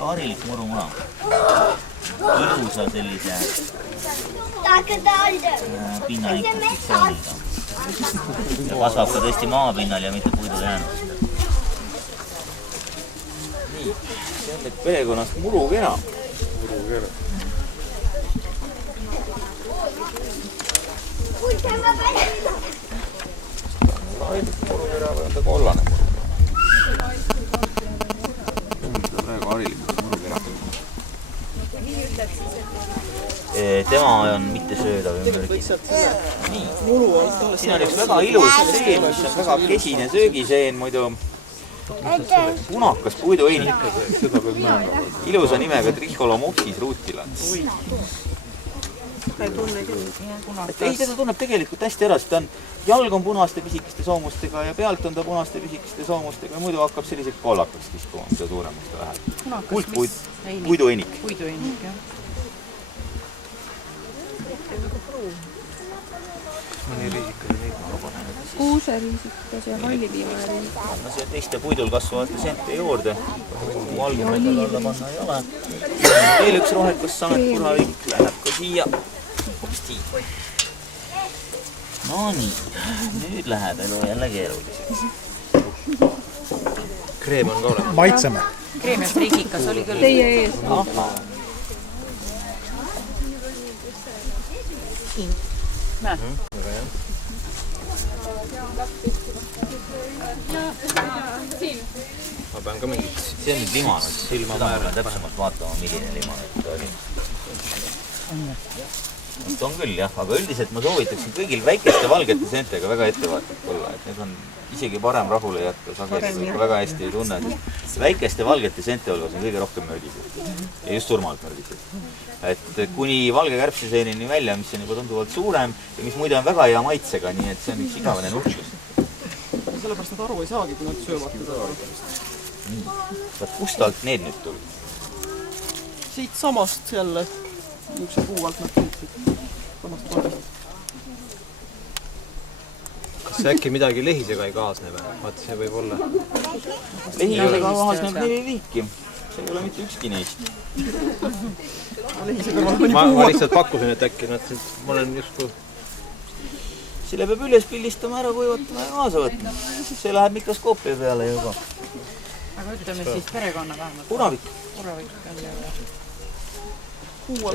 harilik murumuna. Ilusa sellise pinnainfektsiooniga. Kasvab ka tõesti maapinnal ja mitte puidu jäänust. Nii, see on perekonnast murukera. Murukera või on ta kollane murukera? Praegu harilikult murukera. Tema on mitte söödav ümbergi. Nii, siin on üks väga ilus seen, mis on väga kesine söögiseen muidu. Punakas puiduõinik. Ilusa nimega Tricholomopsis ruutilans. Ei, teda tunneb tegelikult hästi ära, sest jalg on punaste pisikeste soomustega ja pealt on ta punaste pisikeste soomustega ja muidu hakkab selliseks kollakaks kiskuma, mida suuremaks ta läheb. Puiduõinik. Puiduõinik, jah. Kuuseriisikas ja hallipiimariisikas. No see teiste puidul kasvavate seente juurde. Valgumetad alla panna ei ole. Veel üks rohekas sametpuravik läheb ka siia. No nii, nüüd läheb elu jälle keeruliseks. Kreem on ka olemas. Maitseme. Kreem ja friikikas oli küll. Teie ees. Aha. Näe. Ma pean ka mingit. See on nüüd liman, silma pean täpsemalt vaatama, milline liman ta oli. See on küll jah, aga üldiselt ma soovitaksin kõigil väikeste valgete seentega väga ettevaatlik olla, et need on isegi parem rahule jätta, sageli väga hästi ei tunne, sest väikeste valgete seente hulgas on kõige rohkem mürgised ja just surmalt mürgised. Et kuni valge kärbseseenini välja, mis on juba tunduvalt suurem ja mis muide on väga hea maitsega, nii et see on üks igavene nuhtlus. Sellepärast nad aru ei saagi, kui nad söövad teda. Kust alt need nüüd tulid? Siit samast jälle niisuguse puu alt nad tulid. Samast palgast. Kas äkki midagi lehisega ei kaasne või? Vaata, see võib olla. Lehisega kaasneb 4 liiki. See ei ole mitte ükski neist. Ma lihtsalt pakkusin, et äkki nad siin, ma olen justkui... Selle peab üles pildistama, ära kuivatama ja kaasa võtma. See läheb mikroskoopia peale juba. Aga ütleme siis perekonna vähemalt. Puravik. Puravik on ju.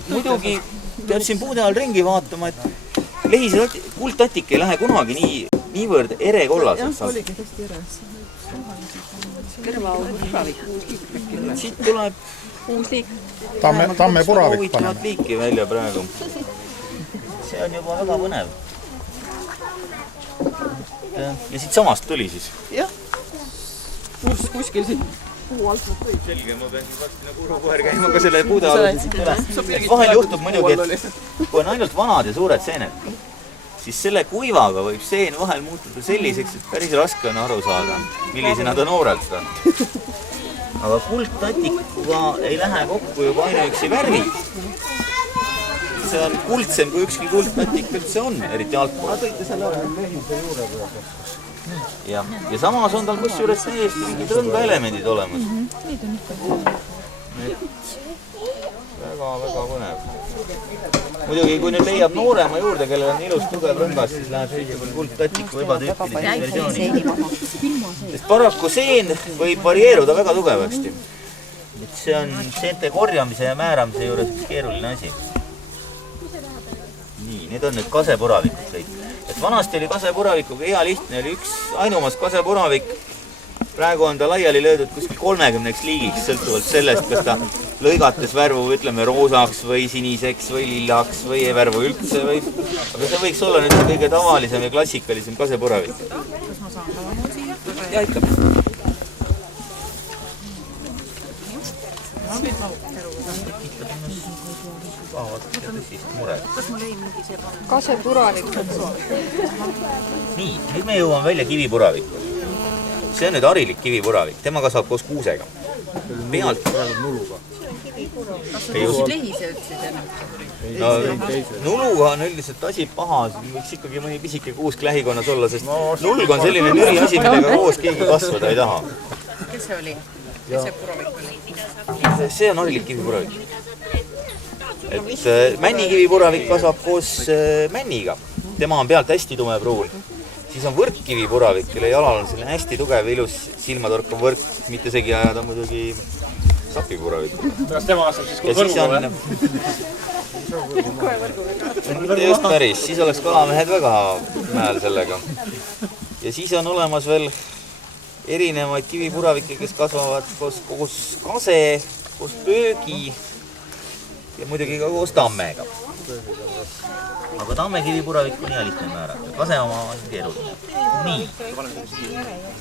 Muidugi peab siin puude all ringi vaatama, et lehise kuldtatik ei lähe kunagi niivõrd erekollaseks. Jah, oligi tõesti eres. Kõrvapuravik. Siit tuleb uus liik. Tamme puravik paneme. Liiki välja praegu. See on juba väga põnev. Ja siit samast tuli siis? Jah. Kuskil siin puu alt nad tõid. Selge, ma pean siis varsti nagu urukoher käima ka selle puude alla siit üle. Vahel juhtub muidugi, et kui on ainult vanad ja suured seened, siis selle kuivaga võib seen vahel muutuda selliseks, et päris raske on aru saada, millisena ta noorelt on. Aga kuldtatikuga ei lähe kokku juba ainuüksi värvid. See on kuldsem kui ükski kuldtatik üldse on, eriti altpool. Ja samas on tal kusjuures täiesti mingid rõngaelemendid olemas. Väga põnev. Muidugi, kui nüüd leiab noorema juurde, kellel on ilus tugev rõngas, siis läheb sellisel kuldtatiku ebatüüpiliseks versiooniks. Sest paraku seen võib varieeruda väga tugevasti. Et see on seente korjamise ja määramise juures üks keeruline asi. Nii, need on nüüd kasepuravikud kõik. Et vanasti oli kasepuravikuga hea lihtne, oli üks ainumas kasepuravik. Praegu on ta laiali löödud kuskil 30 liigiks, sõltuvalt sellest, kas ta lõigates värvu, ütleme, roosaks või siniseks või lillaks või ei värvu üldse või... Aga see võiks olla nüüd kõige tavalisem ja klassikalisem kasepuravik. Kas ma saan samamoodi siia? Ja ikka. Kas mul ei mingi see panna? Kasepuravik. Nii, nüüd me jõuame välja kivipuravikku. See on nüüd harilik kivipuravik, tema kasvab koos kuusega. Pealt. Kas on lehise ütlesid ennast? No, nuluga on üldiselt asi paha, võiks ikkagi mõni pisike kuusk lähikonnas olla, sest nulg on selline nüri asi, millega koos keegi kasvada ei taha. Kes see oli? Kes see puravik oli? See on harilik kivipuravik. Et männikivipuravik kasvab koos männiga. Tema on pealt hästi tumepruun. Siis on võrkkivipuravik, kelle jalal on selline hästi tugev, ilus silmatorkav võrk, mitte segi ajada muidugi sapipuravik. Kas tema kasvab siis ja siis on... Mitte just päris, siis oleks kalamehed väga mäel sellega. Ja siis on olemas veel erinevaid kivipuravikke, kes kasvavad koos kase, koos pöögi ja muidugi ka koos tammega. Aga tammekivipuravik on nii lihtne määrata. Kase oma on keeruline. Nii.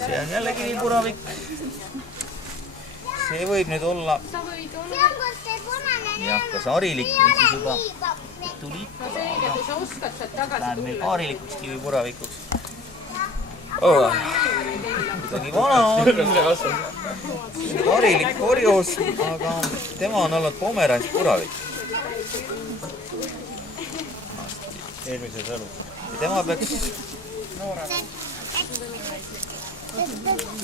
See on jälle kivipuravik. See võib nüüd olla... Jah, kas harilik või siis juba tuli. Läheb meil haarilikuks kivipuravikuks. Kui ta nii vana on, harilik korjus, aga tema on olnud pomerantspuravik. Eelmises elus. Ja tema peaks...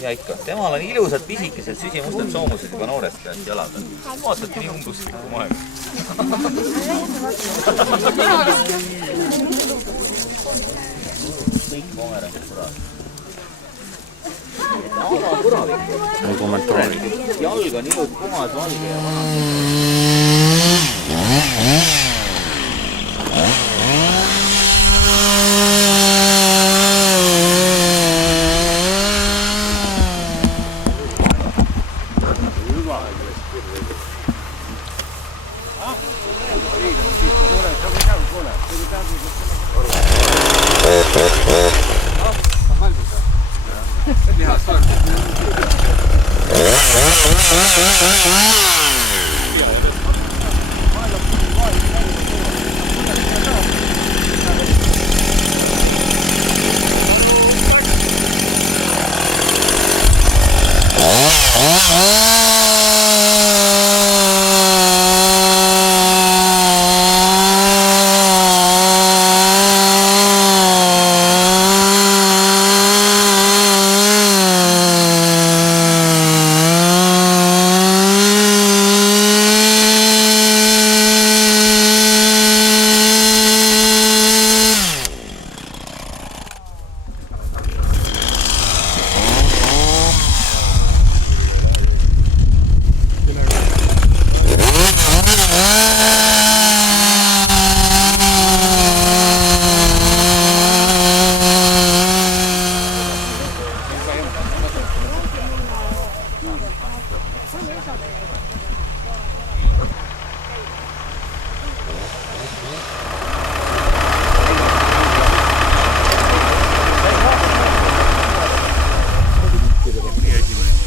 Ja ikka, temal on ilusad pisikesed süsimustad soomused juba noorest pealt jalad. Vaatati nii umbust nagu moega. Kõik pomerantspuravik. Ei kommentaari. Jalg on ilus puhas valge ja vana.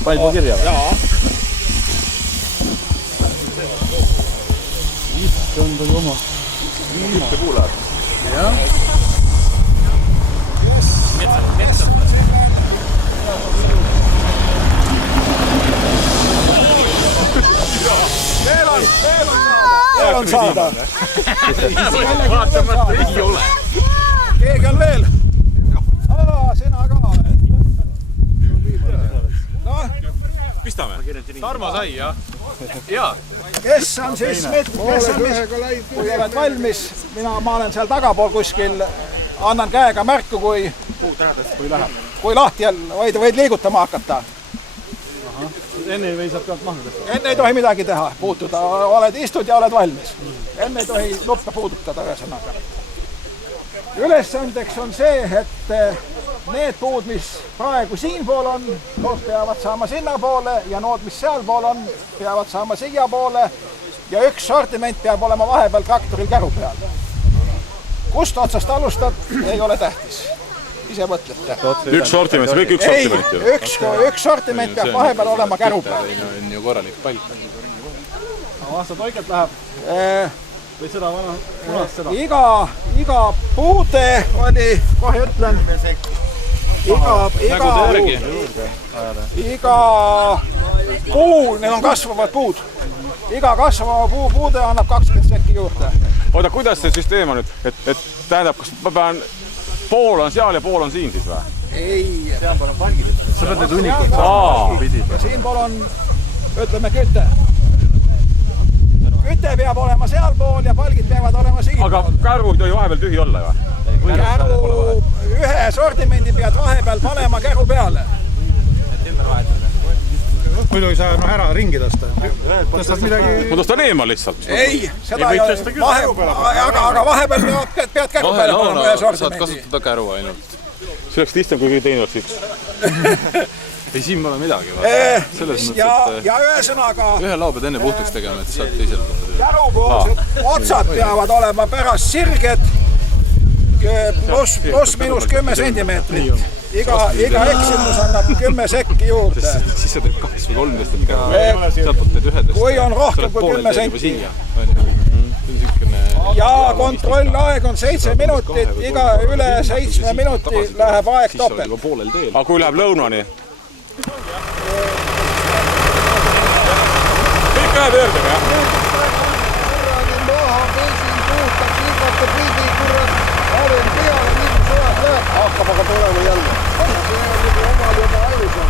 Palju kirja? Jaa. Issand on oma. Mitte kuulajad. Jah. Veel on saada. Vaatamata ei ole. Keegi on veel. Sina ka. Pistame. Tarmo sai, jah? Jaa. Kes on siis, kui oled valmis, ma olen seal tagapool kuskil, annan käega märku, kui lahti võid liigutama hakata. Enne ei või saab pealt maha tõsta. Enne ei tohi midagi teha, puutuda, istud ja oled valmis. Enne ei tohi nuppe puudutada ühesõnaga. Ülesandeks on see, et need puud, mis praegu siinpool on, nood peavad saama sinnapoole ja nood, mis sealpool on, peavad saama siiapoole ja üks sortiment peab olema vahepeal traktoril käru peal. Kust otsast alustab, ei ole tähtis. Ise mõtlete. Üks sortiment, see kõik üks sortiment ju. Üks sortiment peab vahepeal olema käru peal. On ju korralik palk. Aasta toiket läheb või seda vanast seda? Iga puude oli, kohe ütlen, iga puu, need on kasvavad puud. Iga kasvava puude annab 20 sekki juurde. Oota, kuidas see süsteem on nüüd? Et tähendab, kas ma pean, pool on seal ja pool on siin siis või? Ei. Sealpool on palgid. Sa pead need hunnikud ja siinpool on, ütleme, küte. Küte peab olema sealpool ja palgid peavad olema siinpool. Aga käru ei tohi vahepeal tühi olla või? Käru, ühe sortimendi pead vahepeal panema käru peale. Muidu ei saa ära ringi tõsta. Tõstad midagi... Ma tõstan eemal lihtsalt. Ei, seda ei ole. Aga vahepeal pead käru peale panema ühe sortimendi. Saad kasutada käru ainult. See oleks lihtsam, kui teine oleks üks. Ei, siin pole midagi. Ja ühesõnaga... Ühe lao pead enne puhtaks tegema, et saad teisel poole. Kärupoolsed otsad peavad olema pärast sirged pluss miinus 10 sentimeetrit. Iga eksimus annab 10 sekki juurde. Siis sa teed 2 või 13 käru. Sealt teed 11. Kui on rohkem kui 10 sekki. Ja kontrollaeg on 7 minutit. Iga üle 7 minuti läheb aeg topelt. Aga kui läheb lõunani? Kõik läheb öördega, jah? Hakkab aga tulema jälle. See on omal juba ainus on.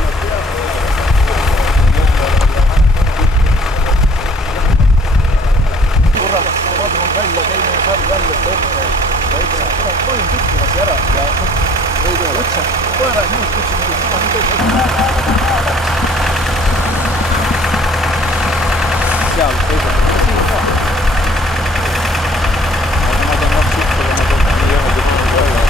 Kurat, madu on välja, teine sarv välja tõppe. Ta ütles, et kurat, kolm tükki lasi ära. Ja ei tule. Ütles, koera minust kütsin, et seda on kõik. Seal teised. Aga ma tean lapsi ütle, ma tean, et ei ole tükki olla.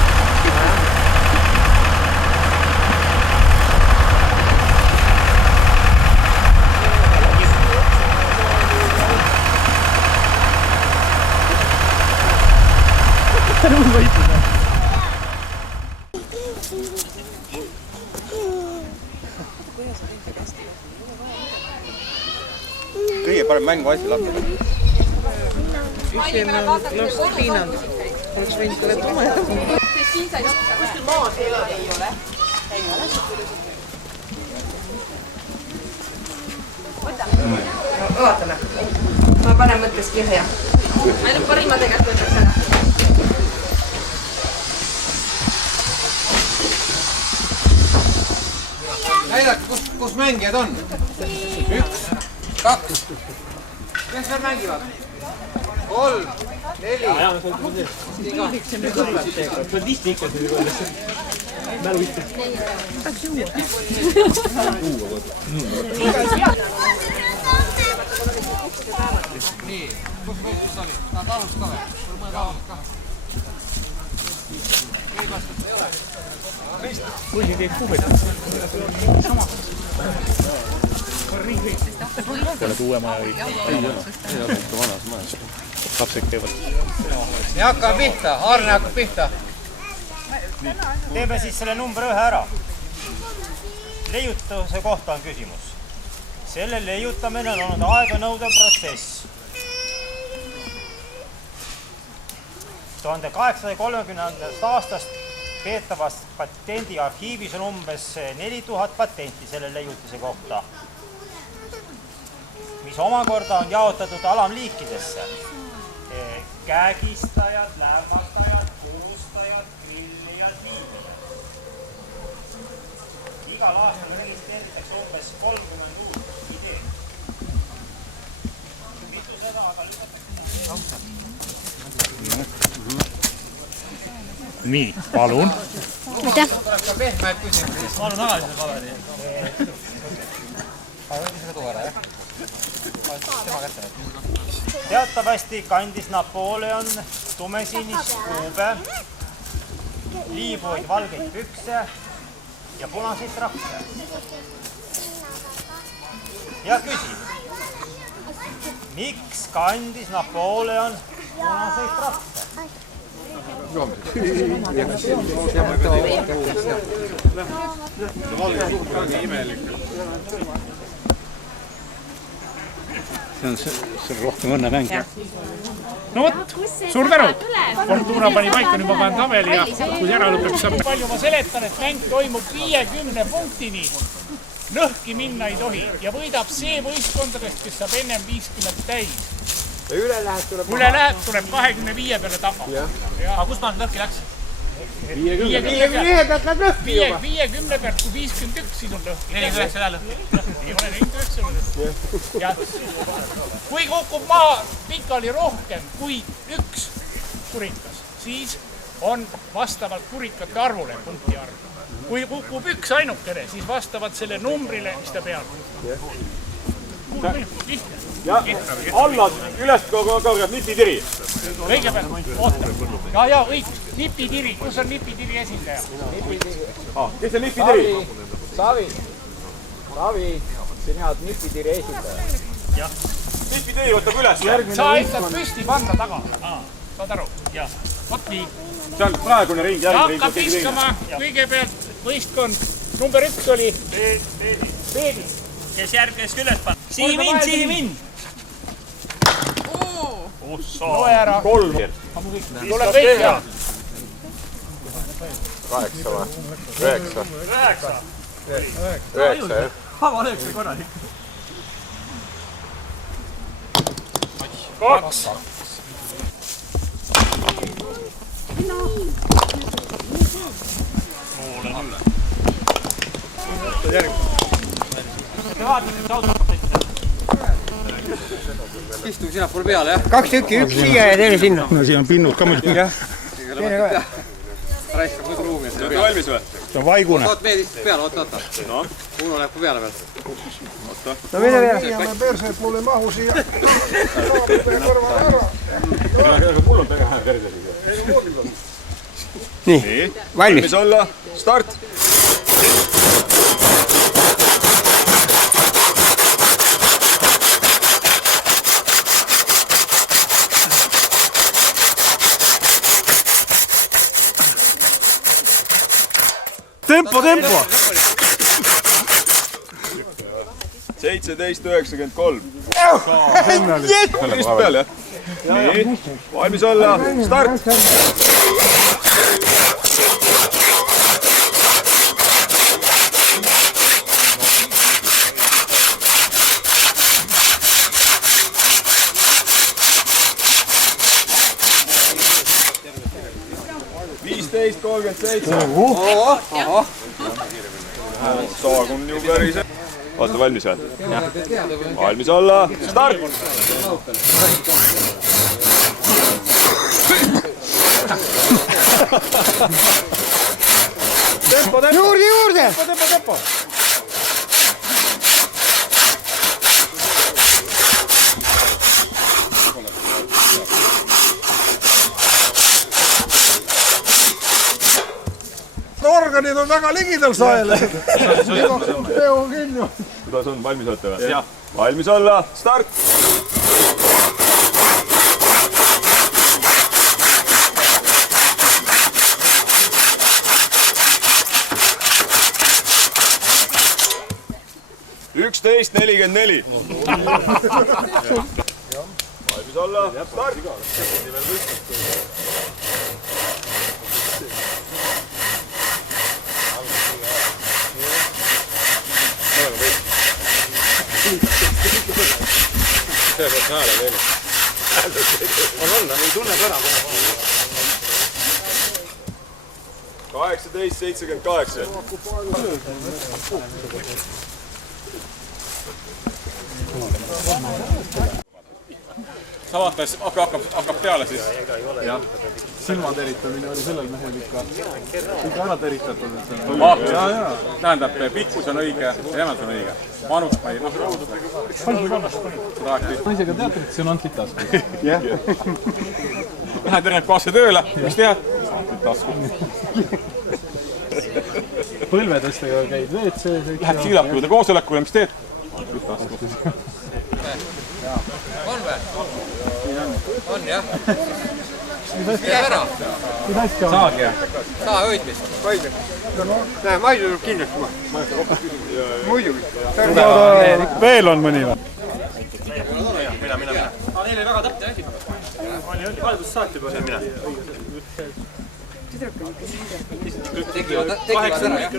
Kõige parem mänguasi lapsele. Üks eelmine last piinanud. Oleks võinud selle tumeda. Siin sai kuskil maas ei ole. Ei ole. Vaatame. Ma panen mõttes kirja. Ainult parima tegelikult võtaks ära. Näidake, kus mängijad on? 1, 2. Kes veel mängivad? 3, 4. Nii, kus võitlus oli? Tahad alust ka või? Sul mõned alust ka? Keegi vastab ei ole? Kulli teeb puhvet. Sama. Pole uue maja või? Ei ole ikka vanas majas. Lapsed käivad. Nii hakkab pihta, Arne hakkab pihta. Teeme siis selle number 1 ära. Leiutuse kohta on küsimus. Selle leiutamine on olnud aeganõudev protsess. 1830. aastast peetavast patendiarhiivis on umbes 4000 patenti selle leiutise kohta, mis omakorda on jaotatud alamliikidesse. Kägistajad, lämmastajad, puustajad, grillijad, liimijad. Igal aastal registreeritakse umbes 30 uut ideed. Mitu seda aga lükatakse. Nii, palun. Aitäh. Palun tagasi see paberi. Teatavasti kandis Napoleon tumesinist kuube liibuid valgeid pükse ja punaseid trakse. Ja küsin, miks kandis Napoleon punaseid trakse? See on rohkem õnnemäng. No võt, suur tänu! Fortuna pani paika, nüüd ma panen tabeli ja kui ära lõpeb saab. Palju ma seletan, et mäng toimub 50 punktini. Lõhki minna ei tohi ja võidab see võistkondadest, kes saab ennem 50 täis. Ja üle läheb tuleb 25 peale taga. Aga kus ma lõhki läks? 50 pealt läheb lõhki juba. 50 pealt kui 51, siis on lõhki. 49 ära lõhki. Ei ole 49 lõhki. Ja kui kukub maa pikali rohkem kui üks kurikas, siis on vastavalt kurikate arvule punkti arv. Kui kukub üks ainukene, siis vastavalt selle numbrile, mis ta peal on. Ja alla üles kõrgab nipitiri. Kõigepealt, oota. Ja, õigus. Nipitiri. Kus on nipitiri esindaja? Kes on nipitiri? Savi, sina oled nipitiri esindaja. Nipitiri võtab üles. Sa aitad püsti panna taga. Saad aru? Ja. Vot nii. See on praegune ring, ja hakkab viskama kõigepealt võistkond. Number 1 oli Peedi. Kes järgnes üles panna? Sihi mind! Loe ära. 3. Tuleb kõik ja. 8 või? 9. 9, jah. Hava 9 korralik. 2. Istuge sina poole peale, jah? 2 tükki, üks siia ja teine sinna. No siin on pinnud ka muidugi. Teine ka. Raiskab muidu ruumi. Olete valmis või? See on vaigune. Oot, mehed istub peale, oota. Uno läheb ka peale pealt. No mine peale. Jääme perseed, mul ei mahu siia. Kõrvale ära. Mul on väga hea perse siis. Nii, valmis. Olla, start! Tempo! 17.93. Just peal, jah? Nii, valmis olla, start! Saag on ju päris... Olete valmis või? Valmis olla, start! Juurde! Tempo! Organid on väga ligidal saele. Peo on kinni. Kuidas on? Valmis olete või? Jah. Valmis olla, start! Üksteist 44. Valmis olla, start! See peab hääle teile. On, ei tunneb ära. 18.78. Sa vaatas, hakkab peale siis. Silmateritamine oli sellel mehel ikka ära teritatud. Tähendab, pikkus on õige ja jämedus on õige. Manust ma ei rõhuda. Ma isegi teatud, et see on Antitas. Lähed erinevalt kohasse tööle, mis teha? Põlvedestega käid WC-s. Lähed siilalt juurde koosolekule, mis teed? On või? On jah. Läheb ära. Saagi jah? Saa hoidmist. Näe, Maidu tuleb kindlasti ma. Muidugi. Veel on mõni või? Mina. Neil oli väga täpne asi. Algusest saati juba. Mina. Tegivad ära jah?